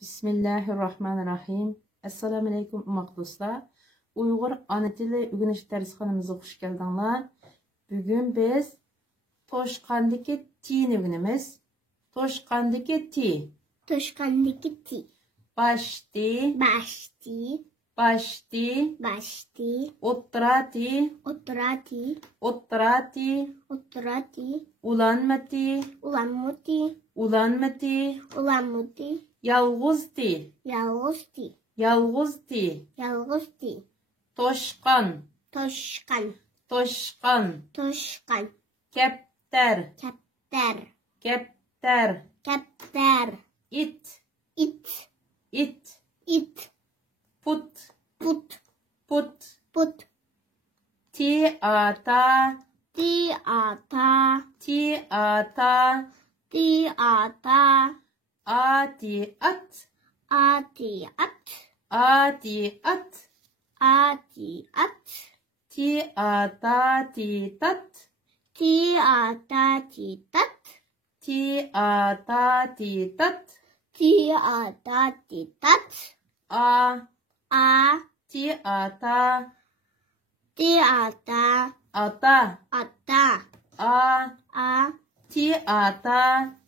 Bismillahirrahmanirrahim. Assalamu alaikum ummaq dostlar. Uyghur ana tili öğreniş dersxonamizga hoş geldinglar. Bugün biz toshqandagi ti'ni öğrenimiz. Toshqandagi ti. Toshqandagi ti. Bashti. Bashti. Bashti. Bashti. O'ttirati. O'ttirati. O'ttirati. O'ttirati. Ulanmati. Ulanmuti. Ulanmati. Ulanmuti. Yalg'uzti. Yalg'uzti. Yalg'uzti. Yalg'uzti. Toshqan. Toshqan. Toshqan. Toshqan. Kaptar. Kaptar. Kaptar. Kaptar. It. It. It. It. Put. Put. Put. Put. Tiata. Tiata. Tiata. Tiata. Atiat. Atiat. Atiat. Atiat. Tiata titat. Tiata titat. Tiata titat. Tiata titat. A. A. Tiata. Tiata. Ata. Ata. A. A. Tiata.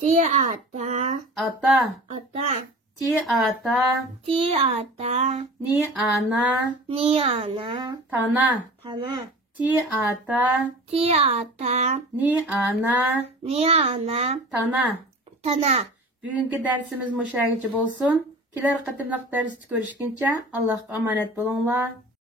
Tiata. Ata. Ata. Tiata. Tiata. Ni ana. Niana. Tana. Tana. Tiata. Tiata. Ni ana. Niana. Tana. Tana. Bugünkü dersimiz muşayici bolsun. Keler qatımlıq derste görüşkünce Allah'a emanet bolunlar.